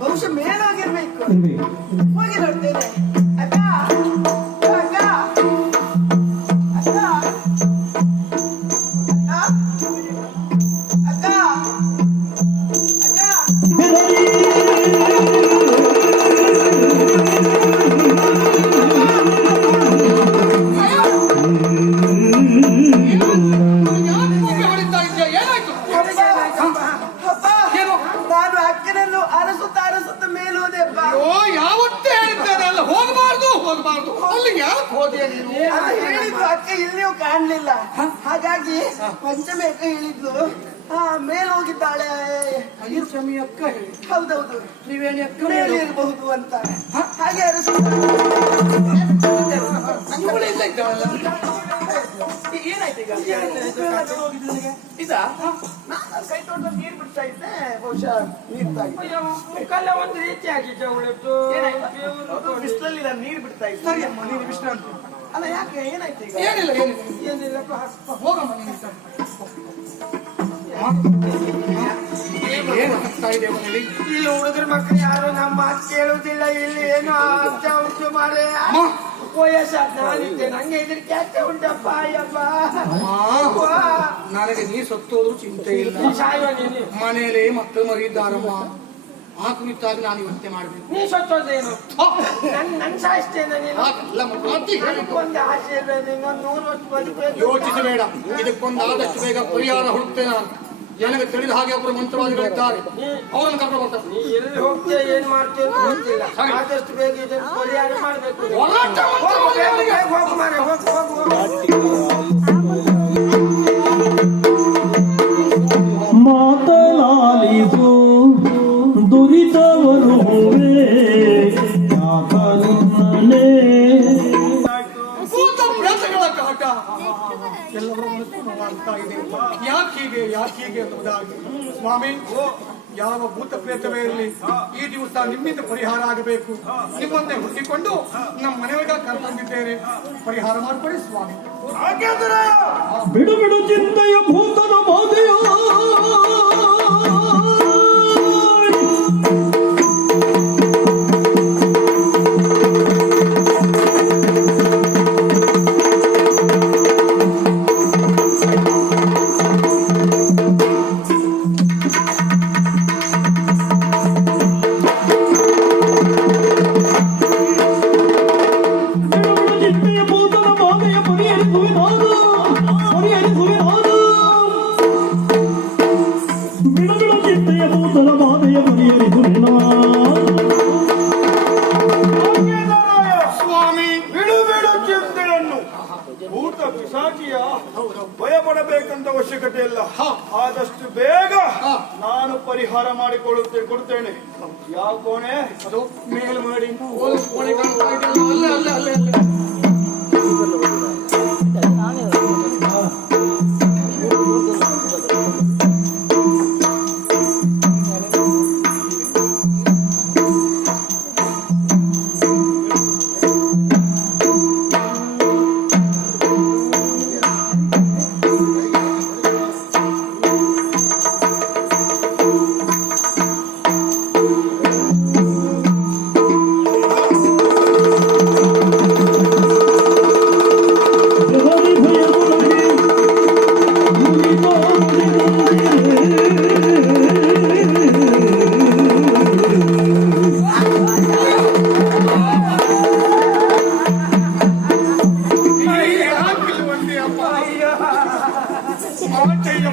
ಬಹುಶಃ ಮೇಲಾಗಿರ್ಬೇಕು. ಹೋಗಿ ನೋಡ್ತೇನೆ. ಅಕ್ಕ ಅಕ್ಕ ಅಕ್ಕ ಅಕ್ಕ ನಾನು ಅಕ್ಕನನ್ನು ಅರಸುತ್ತ ಮೇಲುವುದೆಪ್ಪ. ಯಾವತ್ತೇ ಹೇಳಿದ್ದೇನೆ ಅಲ್ಲ, ಹೋಗಬಾರ್ದು ಹೋಗಬಾರ್ದು. ಅಲ್ಲಿ ಯಾಕೆ ಹೋದೆ ನೀನು? ಹೇಳಿದ್ರು ಅಕ್ಕ ಇಲ್ಲಿಯೂ ಕಾಣ್ಲಿಲ್ಲ. ಹಾಗಾಗಿ ಪಂಚಮಿ ಅಕ್ಕ ಹೇಳಿದ್ಲು ಮೇಲೆ ಹೋಗಿದ್ದಾಳೆ. ಪಂಚಮಿ ಅಕ್ಕ ಹೇಳಿ? ಹೌದೌದು, ತ್ರಿವೇಣಿ ಅಕ್ಕ ಮೇಲೆ ಇರಬಹುದು ಅಂತ. ಹಾಗೆ ಏನಾಯ್ತು ಈಗ? ಕೈ ತೊಗೊಂಡು ನೀರು ಬಿಡ್ತಾ ಇದ್ದೆ, ಬಹುಶಃ ನೀರು ಮುಖಲ್ಲ ಒಂದು ರೀತಿ ಆಗಿದೆ ಅವಳದ್ದು. ಬಿಸಿಲಲ್ಲಿ ನಾನು ನೀರು ಬಿಡ್ತಾ ಇದ್ದೆ. ಸರಿ ಅಮ್ಮ, ನೀನು ವಿಶ್ರಾಂತಿ. ಅಲ್ಲ ಯಾಕೆ, ಏನಾಯ್ತು ಈಗ? ಏನಿಲ್ಲ ಏನಿಲ್ಲ ಏನಿಲ್ಲಪ್ಪ, ಹೋಗಮ್ಮ ನೀನು. ಏನಾಗ್ತಾ ಇದೆ ಮನೇಲಿ? ಇಲ್ಲಿ ಹುಡುಗರ ಮಕ್ಕಳು ಯಾರು ನಮ್ಮ ಮಾತು ಕೇಳುವುದಿಲ್ಲ. ಇಲ್ಲಿ ಏನು ಆಗ್ತಾ ಉಂಟು ಮಾರೆ. ವಯಸ್ಸಾದ ನಾನಿದ್ದೆ, ನಂಗೆ ಇದಕ್ಕೆ ಯಾಕೆ ಉಂಟಪ್ಪ ಅಯ್ಯಪ್ಪ. ನನಗೆ ನೀ ಸತ್ತೋದ್ರು ಚಿಂತೆ ಇಲ್ಲ. ಸಾಯುವ ನೀನು. ಮನೇಲಿ ಮಕ್ಕಳು ಮರಿದ್ದಾರಮ್ಮ. ಆ ಕುರಿತಾಗಿ ನಾನು ಇವತ್ತೇ ಮಾಡ್ಬೇಕು. ನೀ ಸತ್ತೋದೇನು? ನನ್ ಸಾಯಿಸ್ತೇನೆ ನೀನು. ಒಂದು ಆಸೆ ಇದೆ, ನೀನೊಂದು 100 ವರ್ಷ ಬದುಕಬೇಕು. ಯೋಚಿಸಬೇಡ, ಇದಕ್ಕೊಂದು ಆದಷ್ಟು ಬೇಗ ಪರಿಹಾರ ಹುಡುಕ್ತೇನೆ ನಾನು. ನನಗೆ ತಿಳಿದ ಹಾಗೆ ಒಬ್ಬರು ಮಂತ್ರವಾದಿಗಳಿದ್ದಾರೆ, ಅವರನ್ನು ಕರ್ಕೊಂಡು ಬರ್ತಾರೆ. ನೀ ಎಲ್ಲಿ ಹೋಗ್ತೀಯ, ಏನ್ ಮಾಡ್ತೀಯ ಅಂತ ಗೊತ್ತಿಲ್ಲ. ಆದಷ್ಟು ಬೇಗ ಇದನ್ನು ಪರಿಹಾರ ಮಾಡ್ಬೇಕು. ಹೋಗು ಮಾರೆ, ಹೋಗು. ಮಾತನಾಲಿಸು ದುರಿತವರು ಯಾಕನೇ ಭೂತ ಪ್ರೇತಗಳ ಕಾಟ ಎಲ್ಲವರ ಮಾಡ್ತಾ ಇದೆ. ಯಾಕೆ ಹೀಗೆ ಅನ್ನುವುದಾಗಿ ಸ್ವಾಮಿ, ಯಾವ ಭೂತ ಪ್ರೇತವೇ ಇರಲಿ, ಈ ದಿವಸ ನಿಮ್ಮಿಂದ ಪರಿಹಾರ ಆಗಬೇಕು. ನಿಮ್ಮನ್ನೇ ಹುಡುಕಿಕೊಂಡು ನಮ್ಮ ಮನೆಯೊಳಗ ಕರ್ಕೊಂಡಿದ್ದೇನೆ, ಪರಿಹಾರ ಮಾಡಿಕೊಡಿ ಸ್ವಾಮಿ. ಬಿಡು ಬಿಡು ಚಿಂತೆಯ ಭೂತದ ಬಾಧೆಯ ಭಯಪಡಬೇಕಂತ ಅವಶ್ಯಕತೆ ಇಲ್ಲ. ಆದಷ್ಟು ಬೇಗ ನಾನು ಪರಿಹಾರ ಕೊಡುತ್ತೇನೆ. ಯಾವ ಕೋಣೆ? ಅದು ಮೇಲ್ಮಡಿ ಕೋಣೆ ಕಾಣ್ತಾ ಇದೆಯಲ್ಲ, ಅಲ್ಲೇ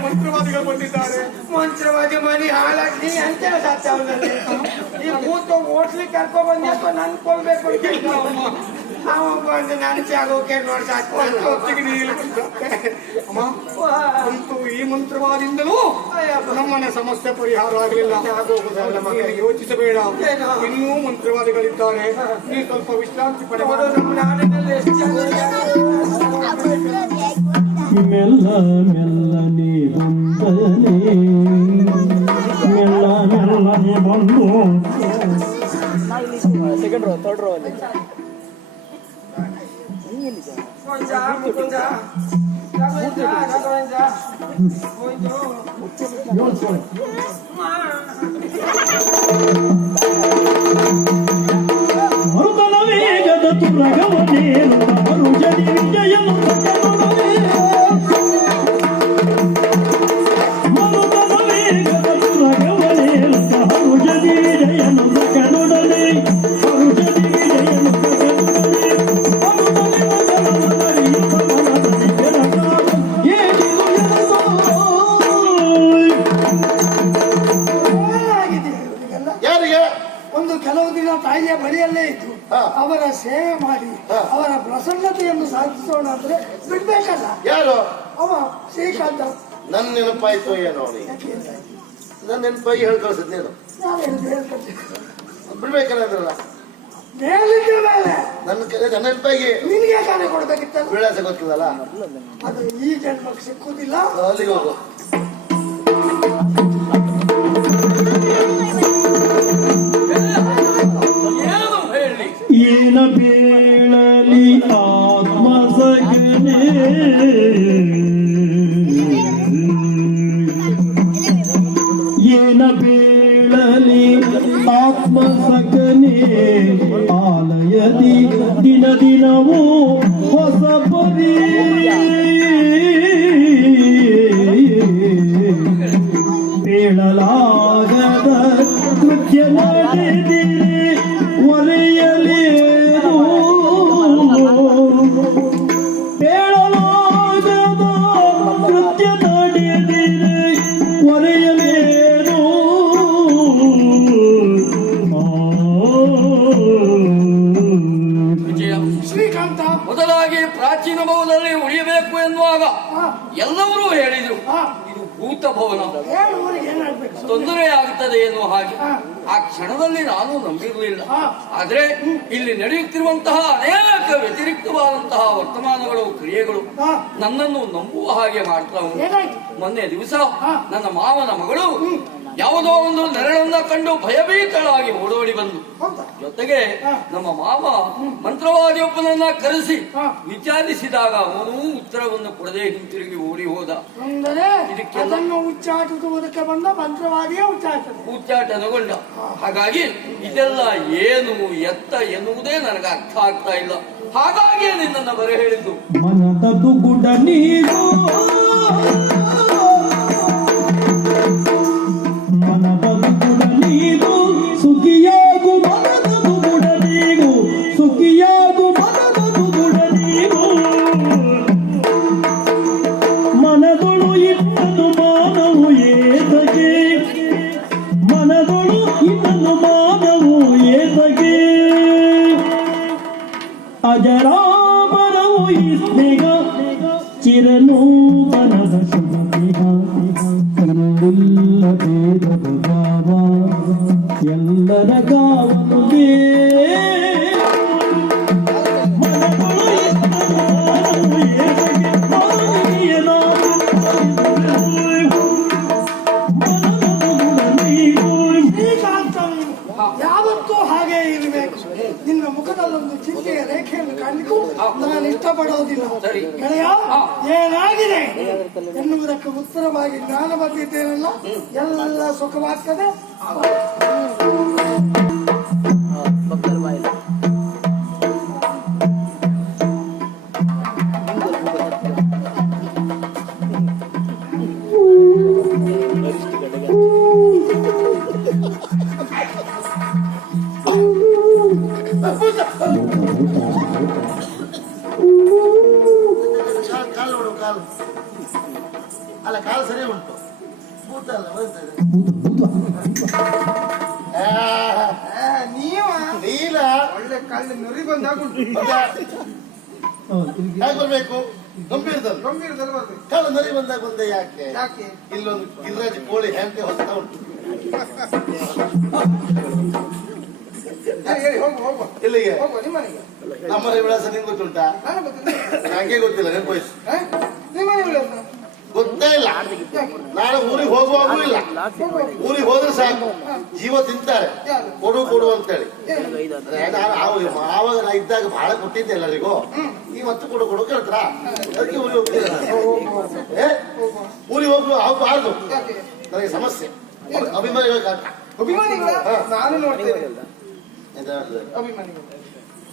ಮಂತ್ರವಾದಿಗಳು ಬಂದಿದ್ದಾರೆ. ಮಂತ್ರವಾದಿ ಮನಿ ಹಾಳಾಗಿ ಅಂತ ಸಾಧ್ಯ. ಈ ಭೂತ ಓಡ್ಸ್ಲಿಕ್ಕೆ ಕರ್ಕೊ ಬಂದೆ ಅಥವಾ ನನ್ ಕೊಲ್ಬೇಕು ಅವ ಬಂದು ನನ್ನ ಜಾಗೋಕೆ ಅಂತೂ ಈ ಮಂತ್ರವಾದಿಂದಲೂ ನಮ್ಮನೆ ಸಮಸ್ಯೆ ಪರಿಹಾರ ಆಗಲಿಲ್ಲ. ಯೋಚಿಸಬೇಡ, ಇನ್ನೂ ಮಂತ್ರವಾದಿಗಳಿದ್ದಾರೆ. ನೀವು ಸ್ವಲ್ಪ ವಿಶ್ರಾಂತಿ ಪಡೆಯುವ. ನಮ್ಮ ನಾಡಿನಲ್ಲಿ ಎಷ್ಟು ಮೆಲ್ಲ ಮೆಲ್ಲನೆ ಬಂದನೆ ಮೆಲ್ಲನೆ ಬಂದು ಸೆಕೆಂಡ್ ರೋ ಥರ್ಡ್ ರೋ ಅಲ್ಲಿ ಕೊಂಚ ಕೆಲವು ದಿನ ತಾಯಿಯ ಬಳಿಯಲ್ಲೇ ಇದ್ದು ಹಾ. ಅವರ ಸೇವೆ ಮಾಡಿ ಹಾ. ಅವರ ಪ್ರಸನ್ನತೆಯನ್ನು ಸಾಧಿಸೋಣ ಅಂದ್ರೆ ಬಿಡ್ಬೇಕಲ್ಲ. ಯಾರು? ಅವ ಶ್ರೀಕಾಂತ. ನನ್ನ ನೆನಪಾಯ್ತು ಏನೋ ಅವನಿಗೆ. ಯಾಕೆ ಅಂತ ಆಯ್ತು? ನನ್ನ ನೆನಪಾಗಿ ಹೇಳಿ ಕಳ್ಸಿದ್ ನೀನು ನಾನು ಹೇಳ್ತೇನೆ. ಬಿಡ್ಬೇಕಲ್ಲ ಅಂದ್ರಲ್ಲ. ಮೇಲಿದ್ದ ಮೇಲೆ ನನ್ನ ನೆನಪಾಗಿ ನಿನಗೆ ಕಾರ್ಯ ಕೊಡ್ಬೇಕಿತ್ತಲ್ಲ. ವಿಳಾಸ ಗೊತ್ತಿಲ್ಲಲ್ಲ, ಅದು ಈ ಜನ್ಮಕ್ಕೆ ಸಿಕ್ಕುದಿಲ್ಲ. ಅಲ್ಲಿಗೆ ಹೋಗು. ಏನು ಹೇಳಿ ಏನ ಬೇಳಲಿ ಆತ್ಮಸಗನೆ ಏನ ಬೇಳಲಿ ಆತ್ಮಸಗನೆ ಆಲಯದಿ ದಿನ ದಿನವೂ ಹೊಸ ಪರಿ ಬೇಳಲಾಗದ ಕೃತ್ಯ ನಡೆದಿರೆ ಒಲೆಯಲೇನು ಬೇಳಲಾಗದ ಕೃತ್ಯ ನಡೆದಿರೆ ಒಲೆಯಲೇನು ವಿಜಯ, ಶ್ರೀಕಾಂತ. ಮೊದಲಾಗಿ ಪ್ರಾಚೀನ ಭವನದಲ್ಲಿ ಉಳಿಯಬೇಕು ಎನ್ನುವಾಗ ಹಾ. ಎಲ್ಲರೂ ಹೇಳಿದ್ರು ಹಾ. ಇದು ಭೂತ ಭವನ, ಹೇಳು ಊರಿಗೆ ಏನಾಗ್ಬೇಕು. ತೊಂದರೆ ಆಗುತ್ತದೆ ಎನ್ನುವ ಹಾಗೆ. ಹಾ. ಆ ಕ್ಷಣದಲ್ಲಿ ನಾನು ನಂಬಿರಲಿಲ್ಲ. ಹಾ. ಆದ್ರೆ ಇಲ್ಲಿ ನಡೆಯುತ್ತಿರುವಂತಹ ಅನೇಕ ವ್ಯತಿರಿಕ್ತವಾದಂತಹ ವರ್ತಮಾನಗಳು, ಕ್ರಿಯೆಗಳು ಹಾ. ನನ್ನನ್ನು ನಂಬುವ ಹಾಗೆ ಮಾಡ್ತಾ ಉಂಟು. ಏನಾಯ್ತು? ಮೊನ್ನೆ ದಿವಸ ಹಾ. ನನ್ನ ಮಾವನ ಮಗಳು ಯಾವುದೋ ಒಂದು ನೆರಳನ್ನ ಕಂಡು ಭಯಭೀತಳಾಗಿ ಓಡೋಡಿ ಬಂದು, ಹೌದಾ? ಜೊತೆಗೆ ಹಾ. ನಮ್ಮ ಮಾವ ಮಂತ್ರವಾದಿಯೊಬ್ಬನನ್ನ ಕರೆಸಿ ಹಾ. ವಿಚಾರಿಸಿದಾಗ ಅವನೂ ಉತ್ತರವನ್ನು ಕೊಡದೆ ಹಿಂತಿರುಗಿ ಓಡಿ ಹೋದ. ಅಂದರೆ ಇದಕ್ಕೆಲ್ಲ- ಅದನ್ನು ಉಚ್ಚಾಟಿಸುವುದಕ್ಕೆ ಬಂದ ಮಂತ್ರವಾದಿಯೇ ಉಚ್ಚಾಟಿಸಿದೆ. ಉಚ್ಚಾಟನಗೊಂಡ. ಹಾಗಾಗಿ ಇದೆಲ್ಲ ಏನು ಎತ್ತ ಎನ್ನುವುದೇ ನನಗೆ ಅರ್ಥ ಆಗ್ತಾ ಇಲ್ಲ. ಹಾಗಾಗಿಯೇ ನಿನ್ನನ್ನು ಬರ ಹೇಳಿದ್ದು. ಮನದದು ಗುಡ ನೀರು ಮನದದು ಗುಡ ನೀರು ಸುಖಿಯಾಗು ಮನದದು ಗುಡ ನೀರು ಸುಖಿಯಾಗು ಮನದದು ಗುಡ ನೀರು ಮನದೊಳು ಇಟ್ಟನು ಮಾನವು ಏತಗೆ ಮನದೊಳು ಇಟ್ಟನು ಮಾನವು ಏತಗೆ ಅಜರಾಮರವು ಈ ಸ್ನೇಹ ಚಿರನೂತನದ ಶುಭದೇಹ ಇರುವುದಿಲ್ಲ ಭೇದದ ಭಾವ ಎಲ್ಲರ ಗಾವಲುಗೆ ಮನದೊಳು ಇಟ್ಟನು ಮಾನವು ಏತಗೆ ಮಾನವೀಯನ ಮನದದು ಗುಣ ನೀರು ಶ್ರೀಕಾಂತ, ನೀನು ಯಾವತ್ತೂ ಹಾಗೆ ಇರಬೇಕು. ನಿನ್ನ ಮುಖದಲ್ಲೊಂದು ಚಿಂತೆಯ ರೇಖೆಯನ್ನು ಕಾಣಲಿಕ್ಕೂ ನಾನು ಇಷ್ಟಪಡೋದಿಲ್ಲ. ಸರಿ. ಗೆಳೆಯ, ಏನಾಗಿದೆ ಎನ್ನುವುದಕ್ಕೆ ಉತ್ತರವಾಗಿ ನಾನು ಬಂದಿದ್ದೇನಲ್ಲ, ಎಲ್ಲ ಸುಖವಾಗ್ತದೆ. ಕಾಲು ನೋಡು, ಕಾಲು ಅಲ್ಲ, ಕಾಲು ಸರಿ ಉಂಟು. ಭೂತ ಅಲ್ಲ, ಬರ್ತದೆ. ನೀವ ನೀಲ ಒಳ್ಳೆ ಕಳ್ಳ ನುರಿ ಬಂದಾಗ ಉಂಟು. ಹೇಗೆ ಬರ್ಬೇಕು? ಗಂಭೀರದಲ್ಲಿ ಗಂಭೀರದಲ್ಲಿ ಬರ್ಬೇಕು. ಕಾಲು ನರಿ ಬಂದಾಗ ಬಂದೆ ಯಾಕೆ? ಯಾಕೆ? ಇಲ್ಲೊಂದು ಗಿರಿರಾಜ್ ಕೋಳಿ ಹೆಂಡತಿ ಹೊಸ್ತಾ ಉಂಟು. ಹೇಳಿ, ಹೋಗು ಹೋಗು ಇಲ್ಲಿಗೆ ಹೋಗು ನಿಮ್ಮನೆಗೆ. ನಮ್ಮನೆ ವಿಳಾಸ ನಿಂಗೆ ಗೊತ್ತುಂಟಾ? ನಾನು ಗೊತ್ತಿಲ್ಲ. ನಂಗೆ ಗೊತ್ತಿಲ್ಲ, ನೆನಪೋಯ್ತು. ನಿಮ್ಮನೆ ವಿಳಾಸ ಗೊತ್ತೇ ಇಲ್ಲ. ನಾನು ಊರಿಗೆ ಹೋಗುವಾಗೂ ಇಲ್ಲ. ಊರಿಗೆ ಹೋದ್ರೆ ಸಾಕು, ಜೀವ ತಿಂತಾರೆ. ಕೊಡು ಕೊಡು ಅಂತೇಳಿ. ನಾನು ಆವಾಗ ನಾ ಇದ್ದಾಗ ಬಹಳ ಕೊಟ್ಟಿದ್ದೆ ಎಲ್ಲರಿಗೂ. ಈ ಮತ್ತು ಕೊಡು ಕೊಡು ಕೇಳ್ತಾರ, ಅದಕ್ಕೆ ಊರಿಗೆ ಹೋಗ್ತಿಲ್ಲ. ಊರಿಗೆ ಹೋಗ್ಬಾರ್ದು, ನನಗೆ ಸಮಸ್ಯೆ. ಅಭಿಮಾನಿಗಳ ಕಾಟ. ಅಭಿಮಾನಿಗಳ ನಾನು ನೋಡ್ತೇನೆ. ಅಭಿಮಾನಿಗಳು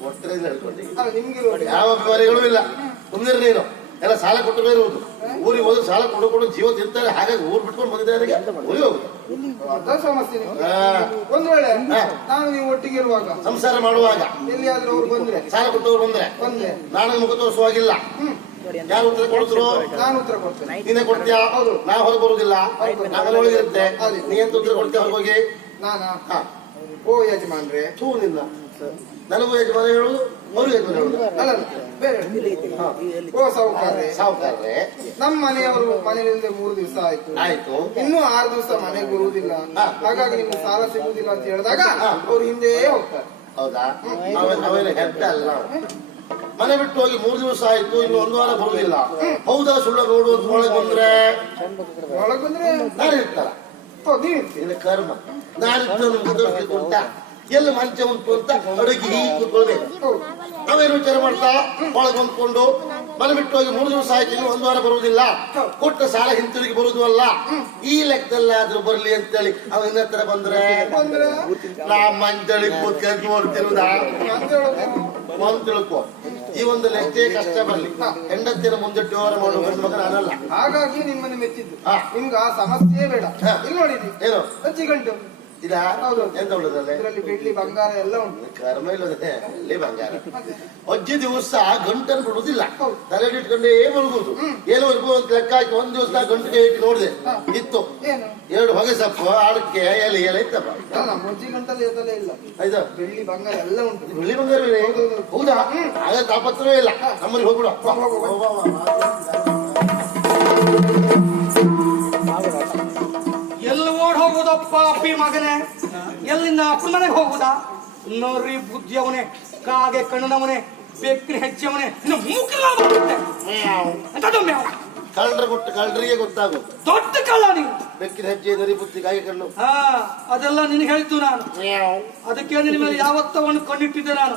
ಒಟ್ಟರೆ ಹೇಳ್ಕೊಂಡಿ. ಅಲ್ಲ, ನಿಮ್ಗೆ ಯಾವ ಅಭಿಮಾನಿಗಳು ಇಲ್ಲ. ಸುಮ್ಮನೆ ನೀನು ಎಲ್ಲ ಸಾಲ ಕೊಟ್ಟು ಇರುವುದು. ಊರಿಗೆ ಹೋದ್ರೆ ಸಾಲ ಕೊಡು ಕೊಡು ಜೀವ ತಿಂತಾರೆ. ಹಾಗಾಗಿ ಊರು ಬಿಟ್ಕೊಂಡು ಬಂದಿದ್ದಾರೆ, ಊರಿಗೆ ಹೋಗುದು. ಅದ ಸಮಸ್ಯೆ ನಿಮ್ಗೆ. ಒಂದ್ ವೇಳೆ ನಾನು ನೀವು ಒಟ್ಟಿಗೆ ಇರುವಾಗ ಸಂಸಾರ ಮಾಡುವಾಗ ಎಲ್ಲಿಯಾದ್ರೂ ಅವ್ರು ಬಂದ್ರೆ, ಸಾಲ ಕೊಟ್ಟವ್ರು ಬಂದ್ರೆ ನಾನು ಮುಖ ತೋರಿಸುವಾಗಿಲ್ಲ. ಯಾರು ಉತ್ತರ ಕೊಡ್ತರು? ನಾನು ಉತ್ತರ ಕೊಡ್ತೇನೆ. ನೀನೇ ಕೊಡ್ತೀಯಾ? ನಾ ಹೊರಗೆ ಬರುದಿಲ್ಲ, ನಾವೆಲ್ಲ ಒಳಗಿರುತ್ತೆ. ನೀ ಎಂತ ಉತ್ತರ ಕೊಡ್ತೀಯ ಹೊರಗೋಗಿ? ನಾನಾ? ಓ ಯಜಮಾನ್ರೆ. ಥೂ ನಿನ್ನ. ನನಗೂ ಯಜಮಾನ ಹೇಳುದು, ಮರು ಯಜಮಾನ ಹೇಳುದು. ಅಲ್ಲ ಬೇರೆ. ಓ ಸಾಹುಕಾರ್ರೆ. ಸಾವುಕಾರ್ರೆ ನಮ್ಮ ಮನೆಯವರು ಮನೆಯಲ್ಲಿಂದ 3 ದಿವಸ ಆಯ್ತು. ಆಯ್ತು. ಇನ್ನೂ 6 ದಿವಸ ಮನೆಗೆ ಬರುವುದಿಲ್ಲ. ಹಾಗಾಗಿ ನಿಮ್ಗೆ ಸಾಲ ಸಿಗುವುದಿಲ್ಲ ಅಂತ ಹೇಳಿದಾಗ ಅವ್ರು ಹಿಂದೆ ಹೋಗ್ತಾರೆ. ಹೌದಾ? ಅವೇನು ಹೆಡ್ಡ ಅಲ್ಲ. ಮನೆ ಬಿಟ್ಟು ಹೋಗಿ 3 ದಿವಸ ಆಯ್ತು, ಇನ್ನು 1 ವಾರ ಬರುವುದಿಲ್ಲ. ಹೌದಾ ಸುಳ್ಳ ನೋಡು ಅಂತ ಒಳಗೆ ಬಂದ್ರೆ ಒಳಗ್ ಬಂದ್ರೆ ನಾನು ಇರ್ತಾರ ನೀವಿರ್ತೀರಿ. ಇದು ಕರ್ಮ. ನಾನಿರ್ತ ಅಂತ ಎಲ್ಲ ಮಂಚ ಉಂಟು ಅಂತ ಅಡುಗೆ ಹೀಗೆ ಕೂತ್ಕೊಳ್ಬೇಕು. ನಾವೇನು ವಿಚಾರ ಮಾಡ್ತಾ ಒಳಗೆ ಹೊಂದ್ಕೊಂಡು ಮನೆ ಬಿಟ್ಟು ಹೋಗಿ 3 ದಿವಸ ಆಯ್ತು, ಇನ್ನು 1 ವಾರ ಬರುವುದಿಲ್ಲ. ಕೊಟ್ಟ ಸಾಲ ಹಿಂತಿರುಗಿ ಬರುದು ಅಲ್ಲ. ಈ ಲೆಕ್ಕದಲ್ಲಾದ್ರೂ ಬರ್ಲಿ ಅಂತೇಳಿ ಅವ ಇನ್ನ ಹತ್ರ ಬಂದ್ರೆ ನಾ ಮಂಚಳಿ ಕೂತ್ಕೊಂಡು ನೋಡ್ತಿರುವುದ ಒಂದು ತಿಳ್ಕೊ. ಜೀವನದಲ್ಲಿ ಎಷ್ಟೇ ಕಷ್ಟ ಬರ್ಲಿ ಹೆಂಡತಿನ ಮುಂದಿಟ್ಟು ವ್ಯವಹಾರ ಮಾಡುವ ಗಂಡು ಮಗ ನಾನಲ್ಲ. ಹಾಗಾಗಿ ನಿಮ್ಮನ್ನು ಮೆಚ್ಚಿದ್ದು. ನಿಮ್ಗೆ ಆ ಸಮಸ್ಯೆ ಬೇಡ. ಇಲ್ಲಿ ನೋಡಿದ್ವಿ ಏನು ಅಜ್ಜಿ ಗಂಟು ಇದಾ? ಹೌದು. ಎಂತ ಉಳ್ಳದಲ್ಲೇ ಇದರಲ್ಲಿ ಬೆಳ್ಳಿ ಬಂಗಾರ ಎಲ್ಲ ಉಂಟು. ಕರ್ಮ ಇಲ್ಲದೆ ಅಲ್ಲಿ ಬಂಗಾರ. ಅಜ್ಜಿ ದಿವಸ ಗಂಟನ್ನು ಬಿಡುವುದಿಲ್ಲ, ತಲೆ ಇಟ್ಕೊಂಡೇ ಮಲಗುದು. ಏನೋ ಇರ್ಬೋದು ಅಂತ ಲೆಕ್ಕ ಹಾಕಿ 1 ದಿವಸ ಗಂಟಿಗೆ ಇಟ್ಟು ನೋಡಿದೆ, ಇತ್ತು ಏನು 2 ಹೊಗೆ ಸೊಪ್ಪು, ಅಡಕೆ, ಎಲೆ ಎಲೆ ಇತ್ತಪ್ಪ. ನಮ್ಮ ಅಜ್ಜಿ ಗಂಟಲ್ಲಿ ಎದಲೇ ಇಲ್ಲ. ಆಯ್ತಾ? ಬೆಳ್ಳಿ ಬಂಗಾರ ಎಲ್ಲ ಉಂಟು. ಬೆಳ್ಳಿ ಬಂಗಾರವೇ? ಹೌದಾ? ಆಗ ತಾಪತ್ರವೇ ಇಲ್ಲ. ನಮ್ಮಲ್ಲಿ ಹೋಗ್ಬಿಡ. ಎಲ್ಲಿ ಓಡ್ ಹೋಗುದಪ್ಪ ಅಪ್ಪಿ ಮಗನೇ? ಎಲ್ಲಿಂದ ಅಪ್ಪನ ಮನೆಗೆ ಹೋಗುದಾ? ನೋಡ್ರಿ ಬುದ್ಧಿ ಅವನೇ, ಕಾಗೆ ಕಣ್ಣನವನೇ, ಬೆಕ್ಕಿನ ಹೆಚ್ಚವನೇ, ಇನ್ನು ಮೂಕಿಲ್ಲ ಬರುತ್ತೆ. ಕಳ್ಳರ ಗುಟ್ಟು ಕಳ್ಳರಿಗೆ ಗೊತ್ತಾಗುತ್ತೆ. ದೊಡ್ಡ ಕಳ್ಳ ನೀವು. ಬೆಕ್ಕಿನ ಹೆಜ್ಜೆ ನರಿ ಬುದ್ಧಿ ಕಾಯಿ ಕಣ್ಣು. ಹಾ, ಅದೆಲ್ಲ ನಿನಗೆ ಹೇಳ್ತು ನಾನು. ಅದಕ್ಕೆ ನಿನ್ನ ಮೇಲೆ ಯಾವತ್ತವನ್ನು ಕಣ್ಣಿಟ್ಟಿದ್ದೆ ನಾನು.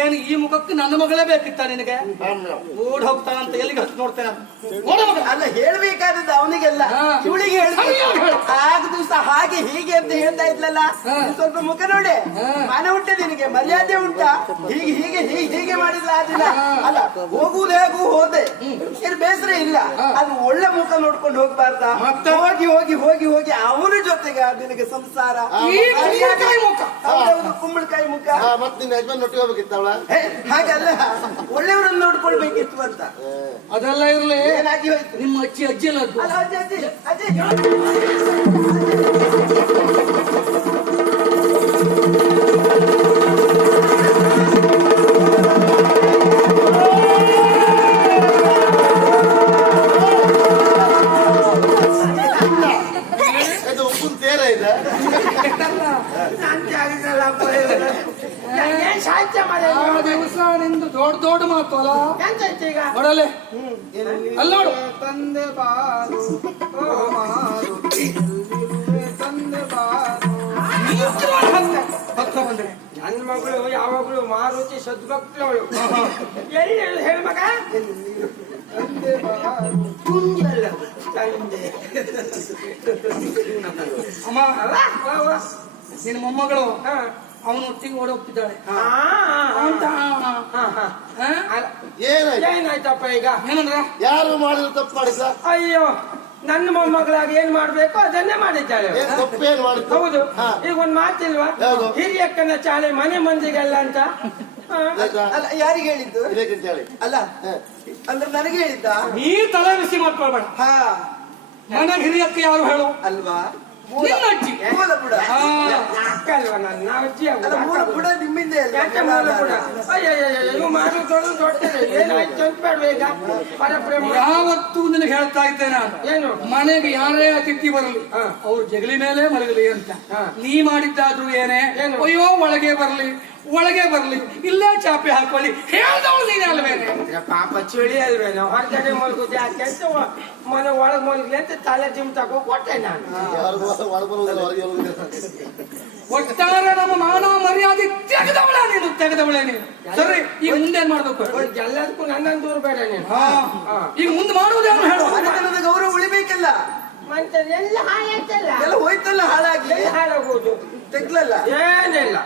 ಏನು ಈ ಮುಖಕ್ಕೆ ನನ್ನ ಮಗಳೇ ಬೇಕಿತ್ತ ನಿನಗೆ? ಓಡ್ ಹೋಗ್ತಾನಂತ ಎಲ್ಲಿಗೆ ಹತ್ತು ನೋಡ್ತೇನೆ. ಅಲ್ಲ ಹೇಳ್ಬೇಕಾದದ್ದು ಅವನಿಗೆಲ್ಲ, ಇವಳಿಗೆ ಆಗ ದಿವಸ ಹಾಗೆ ಹೀಗೆ ಅಂತ ಹೇಳ್ತಾ ಇದ್ಲಲ್ಲ. ಸ್ವಲ್ಪ ಮುಖ ನೋಡಿ, ಮನೆ ಉಂಟೆ ನಿನಗೆ, ಮರ್ಯಾದೆ ಉಂಟಾ? ಹೀಗೆ ಹೀಗೆ ಹೀಗೆ ಹೀಗೆ ಮಾಡಿಲ್ಲ ಆದಿಲ್ಲ. ಅಲ್ಲ ಹೋಗುವುದು ಹೇಗೂ ಹೋದೆ, ಏನು ಬೇಸರ ಇಲ್ಲ. ಅದು ಒಳ್ಳೆ ಮುಖ ನೋಡ್ಕೊಂಡು ಹೋಗ್ಬಾರ್ದಾ? ಹೋಗಿ ಹೋಗಿ ಹೋಗಿ ಹೋಗಿ ಅವನ ಜೊತೆಗೆ ನಿನಗೆ ಸಂಸಾರ. ಕುಂಬಳಕಾಯಿ ಮುಖ. ಮತ್ತೆ ನಿನ್ನ ಯಜಮಾನ್ ಒಟ್ಟಿಗೆ ಹೋಗ್ಬೇಕಿತ್ತ ಅವಳ? ಹಾಗಲ್ಲ, ಒಳ್ಳೆಯವರನ್ನು ನೋಡ್ಕೊಳ್ಬೇಕಿತ್ತು ಅಂತ. ಅದೆಲ್ಲ ಇರ್ಲಿ, ಏನಾಗಿ ಹೋಯ್ತು? ನಿಮ್ಮ ಅಜ್ಜಿ ಅಲ್ಲ ಅದು. ಅಲ್ಲ ಅಜ್ಜಿ ಅಜ್ಜಿ ಅಜ್ಜಿ ದಿವಸ ನಿಂದು ದೊಡ್ಡ ದೊಡ್ಡ ಮಾತು ಅಲ್ಲ ನೋಡಲೆ. ಅಲ್ಲ ನೋಡು, ತಂದೆ ಬಾರು ತಂದೆ ಬಾರು. ಹತ್ರ ಬಂದ್ರೆ ನನ್ನ ಮಗಳು ಯಾವಾಗಲೂ ಮಾರುತಿ ಸದ್ಭಕ್ತವಳು. ಎಲ್ಲಿ ಹೇಳ ಮಗ? ತಂದೆ ಬಾರು ತುಂಗಲ್ಲ ತಂದೆ. ಅಮ್ಮ, ನಿನ್ನ ಮೊಮ್ಮಗಳು ಅವನು ಒಟ್ಟಿಗೆ ಓಡೋಗ್ತಿದ್ದಾಳೆ. ಏನಾಯ್ತಪ್ಪ ಈಗ? ಏನಂದ್ರ ಯಾರು ಮಾಡಿದ್ರು ತಪ್ಪು ಮಾಡಿದ? ಅಯ್ಯೋ, ನನ್ನ ಮೊಮ್ಮಗಳಾಗಿ ಏನ್ ಮಾಡ್ಬೇಕು ಅದನ್ನೇ ಮಾಡಿದ್ದಾಳೆ. ತಪ್ಪೇನು ಮಾಡಿದ್ದು? ಹೌದು. ಈಗ ಒಂದ್ ಮಾತಿಲ್ವಾ, ಹಿರಿಯಕ್ಕನ ಚಾಳೆ ಮನೆ ಮಂದಿಗೆಲ್ಲ ಅಂತ. ಅಲ್ಲ ಯಾರಿಗೆ ಹೇಳಿದ್ದು? ಹೇಳಿ. ಅಲ್ಲ ಅಂದ್ರೆ ನನಗೆ ಹೇಳಿದ್ದ? ನೀ ತಲೆ ಬಿಸಿ ಮಾಡ್ಕೊಳ್ಬೇಡ. ಹಾ, ಮನೆಗೆ ಹಿರಿಯಕ್ಕೆ ಯಾರು ಹೇಳು? ಅಲ್ವಾ? ನಿನ್ನ ಅಜ್ಜಿ. ಮೂಲ ಬುಡ. ಅಕ್ಕಲ್ವಾ ನನ್ನ ಅಜ್ಜಿ? ಅಲ್ಲ ಮೂಲ ಬುಡ ನಿಮ್ಮಿಂದ ಯಾಕೆ ಮೂಲ ಬುಡ? ಅಯ್ಯೋ ಮಾಡು ದೊಡ್ಡದು ಏನಾಯ್ತು ಅಂತ ಬೇಡ. ಪರಪ್ರೇಮ ಯಾವತ್ತೂ ನಿನಗೆ ಹೇಳ್ತಾ ಇದ್ದೆ ನಾನು, ಏನು ಮನೆಗೆ ಯಾರೇ ಅತಿಥಿ ಬರಲಿ ಅವ್ರು ಜಗಲಿ ಮೇಲೆ ಮಲಗಲಿ ಅಂತ. ನೀ ಮಾಡಿದ್ದಾದ್ರೂ ಏನೇ, ಅಯ್ಯೋ ಒಳಗೆ ಬರ್ಲಿ ಇಲ್ಲೇ ಚಾಪೆ ಹಾಕೊಳ್ಳಿ ಹೇಳ್ದವಳು ನೀನೇ ಅಲ್ವೇನೆ? ಪಾಪ ಚಳಿ ಅಲ್ವೇನೋ, ಹೊರಗಡೆ ಮಲಗುದು ಯಾಕೆ ಅಂತ ಮನೆ ಒಳಗ್ ಮಲಗ್ಲಿ ಅಂತ ತಲೆ ಜಿಮ್ ತಗೋ ಕೊಟ್ಟೆ ನಾನು. ಒಟ್ಟಾರೆ ನಮ್ಮ ಮಾನವ ಮರ್ಯಾದೆ ತೆಗೆದವಳೇ ನೀನು. ಸರಿ, ಈಗ ಮುಂದೇನ್ ಮಾಡ್ಬೇಕು? ಎಲ್ಲದಕ್ಕೂ ನನ್ನನ್ನು ದೂರ ಬೇಡ ನೀನು. ಈಗ ಮುಂದೆ ಮಾಡುವುದೇನು ಹೇಳು? ಮನೆತನದ ಗೌರವ ಉಳಿಬೇಕಲ್ಲ. ಮತ್ತೆ ಎಲ್ಲ ಹಾಳಾಯ್ತಲ್ಲ, ಎಲ್ಲ ಹೋಯ್ತಲ್ಲ, ಹಾಳಾಗ್ಲಿ. ಹಾಳಾಗೋದು ತೆಗ್ಲಲ್ಲ ಏನಿಲ್ಲ.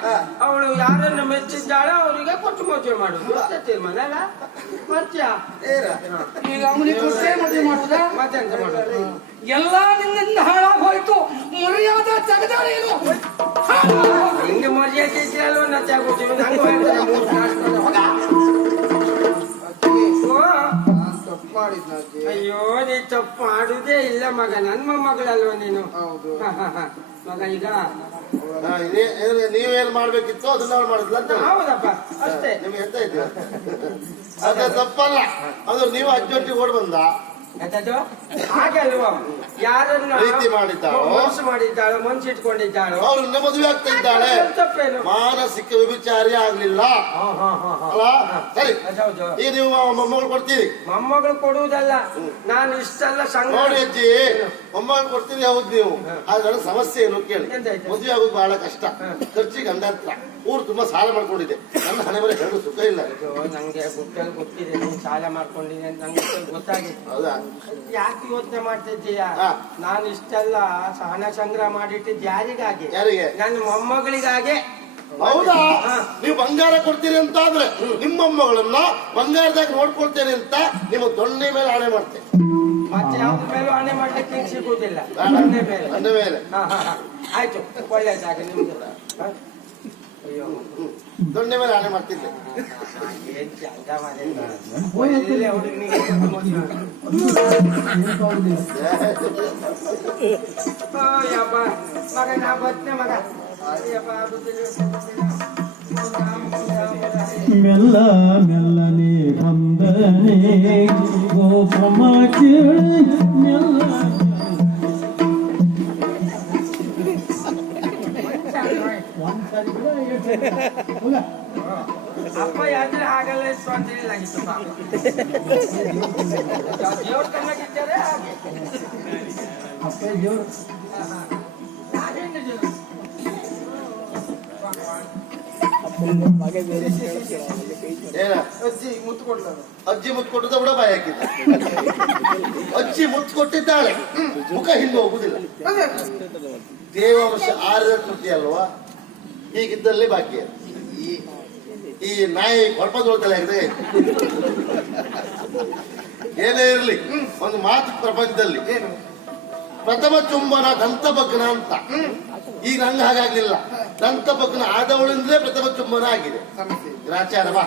ಅವಳು ಯಾರನ್ನ ಮೆಚ್ಚಿದ್ದಾಳೋ ಅವರಿಗೆ ಕೊಟ್ಟು ಮದುವೆ ಮಾಡುದು ತೀರ್ಮಾನ ಅಲ್ಲ. ಮರ್ತ್ಯ ಈಗ ಅವನಿಗೆ ಕೊಟ್ಟೆ ಮದುವೆ ಮಾಡುವುದಾ? ಮತ್ತೆಂತ ಮಾಡುದು? ಎಲ್ಲ ನಿನ್ನಿಂದ ಹಾಳಾಗಿ ಹೋಯ್ತು. ಮರ್ಯಾದೆ ತೆಗೆದೇನು? ಹಿಂಗೆ ಮರ್ಯಾದೆ ಇದ್ರಲ್ವ ನಚ್ಚ ಆಗೋದು. ನಂಗೂ ಹೇಳ್ತಾರೆ ಮೂರು ಅಯ್ಯೋ, ನೀ ತಪ್ಪು ಮಾಡುದೇ ಇಲ್ಲ ಮಗ, ನನ್ನ ಮೊಮ್ಮಗಳಲ್ವ ನೀನು? ಮಗ ಈಗ ನೀವೇನ್ ಮಾಡ್ಬೇಕಿತ್ತು ಅದನ್ನ ಅವ್ರು ಮಾಡಿದ್ಲ ಅಂತ ಹೇಳಿ. ಹೌದಪ್ಪ, ಅಷ್ಟೇ. ನಿಮ್ಗೆ ಎಂತ ಇದ್ದೀರ ಅದ ತಪ್ಪಲ್ಲ. ಅಂದ್ರೆ ನೀವು ಅಜ್ಜೊಟ್ಟಿಗೆ ಓಡ್ ಬಂದ ಎಂತದು? ಹಾಗಲ್ವ, ಯಾರನ್ನು ಪ್ರೀತಿ ಮಾಡಿದ್ದಾಳೋ, ಮನಸ್ಸು ಮಾಡಿದ್ದಾಳೋ, ಮನ್ಸಿಟ್ಕೊಂಡಿದ್ದಾಳೋ ಅವ್ರನ್ನ ಮದುವೆ ಆಗ್ತಾ ಇದ್ದಾಳೆ, ತಪ್ಪೇನು? ಮಾನಸಿಕ ವ್ಯಭಿಚಾರಿ ಆಗ್ಲಿಲ್ಲ ಅಲ್ಲ? ಸರಿ, ಹೌದು. ಈಗ ನೀವು ಮೊಮ್ಮಗಳು ಕೊಡ್ತೀರಿ. ಮೊಮ್ಮಗಳು ಕೊಡುವುದಲ್ಲ, ನಾನು ಇಷ್ಟೆಲ್ಲ ಸಂಘ ನೋಡಿ ಅಜ್ಜಿ, ಮೊಮ್ಮಗಳು ಕೊಡ್ತೀರಿ ಹೌದು ನೀವು, ಆದ್ರೆ ಸಮಸ್ಯೆ ಏನು ಕೇಳಿ. ಎಂತಾಯ್ತು? ಮದುವೆ ಆಗೋದು ಬಹಳ ಕಷ್ಟ, ಖರ್ಚಿಗೆ ಗಂಡ ಹತ್ರ ಊರು ತುಂಬಾ ಸಾಲ ಮಾಡ್ಕೊಂಡಿದೆ. ನನ್ನ ಹಣೆ ಬರೀ ಹೇಳು ಸುಖ ಇಲ್ಲ. ನಂಗೆ ಗುಟ್ಟಲ್ಲಿ ಗೊತ್ತಿದೆ, ನೀನ್ ಸಾಲ ಮಾಡ್ಕೊಂಡಿದೆ ಅಂತ ನಂಗೆ ಗೊತ್ತಾಗಿದೆ. ಹೌದಾ? ಯಾಕೆ ಯೋಚನೆ ಮಾಡ್ತಿದ್ದೀಯಾ? ಹಾ. ನಾನು ಇಷ್ಟೆಲ್ಲ ಹಣ ಸಂಗ್ರಹ ಮಾಡಿಟ್ಟಿದ್ದು ಯಾರಿಗಾಗಿ? ಯಾರಿಗೆ? ನನ್ನ ಮೊಮ್ಮಗಳಿಗಾಗಿ. ಹೌದಾ? ಹಾ. ನೀವು ಬಂಗಾರ ಕೊಡ್ತೀರಿ ಅಂತ ಆದ್ರೆ ನಿಮ್ಮ ಮೊಮ್ಮಗಳನ್ನ ಬಂಗಾರದಾಗ ನೋಡ್ಕೊಳ್ತೇನೆ ಅಂತ ನಿಮ್ಮ ದೊಣ್ಣೆ ಮೇಲೆ ಆಣೆ ಮಾಡ್ತೇನೆ. ಮತ್ತೆ ಯಾವ್ದ್ರ ಮೇಲೂ ಹಣೆ ಮಾಡ್ಲಿಕ್ಕೆ ನಿಂಗೆ ಸಿಗುವುದಿಲ್ಲ. ಬೇಡ. ದೊಣ್ಣೆ ಮೇಲೆ. ನನ್ನ ಮೇಲೆ ಆಯ್ತು, ಒಳ್ಳೆದಾಗ ನಿಮ್ಗೆ. ಅಯ್ಯೋ, ದೊಣ್ಣೆ ಮೇಲೆ ಆಣೆ ಮಾಡ್ತಿದ್ದೆ. ಏನ್ ಜಾಗ ಮಾಡಿಲ್ಲ. ಒಳ್ಳೆ ಹುಡುಗನಿಗೆ ಕೊಟ್ಟು ಮದುವೆ ಮಾಡು. ಯಪ್ಪ ಮಗ, ನಾ ಬರ್ತೇನೆ ಮಗ. ಯಪ್ಪ ಆಗುದಿಲ್ಲ. ಮೆಲ್ಲ ಮೆಲ್ಲನೆ ಬಂದನೆ ಗೋಪಮ ಕೇಳಿ ಮೆಲ್ಲ ಅಪ್ಪ ಯಾದ್ರೆ ಆಗಲ್ಲ ಇತ್ತು ಅಂತ ಹೇಳಿಲಾಗಿತ್ತು. ದೇವ್ರ ಕಣ್ಣಾಗಿದ್ದಾರೆ ಹಾಗೆ. ಅಪ್ಪ ದೇವ್ರು ಏನ ಅಜ್ಜಿ ಮುತ್ತು ಕೊಡ್ತಾರೆ. ಅಜ್ಜಿ ಮುತ್ತು ಕೊಟ್ಟದ ಕೂಡ ಬಾಯಿ ಹಾಕಿದ್ದ. ಅಜ್ಜಿ ಮುತ್ತು ಕೊಟ್ಟಿದ್ದಾಳೆ, ಮುಖ ಹಿಂದೆ ಹೋಗುದಿಲ್ಲ. ದೇವಾಂಶ ಆರಿದ ತೃಪ್ತಿ ಅಲ್ವಾ? ಹೀಗಿದ್ದಲ್ಲೇ ಬಾಕಿ. ಈ ನಾಯಿ ಹೊರಪದೊಳತಲ್ಲ ಏನೇ ಇರ್ಲಿ, ಒಂದು ಮಾತು ಪ್ರಪಂಚದಲ್ಲಿ ಪ್ರಥಮ ಚುಂಬನ ದಂತಭಗ್ನ ಅಂತ. ಈಗ ನಂಗೆ ಹಾಗಾಗ್ಲಿಲ್ಲ, ದಂತಭಗ್ನ ಆದವಳಿಂದಲೇ ಪ್ರಥಮ ಚುಂಬನ ಆಗಿದೆ. ಗ್ರಾಚಾರ ಬಾ.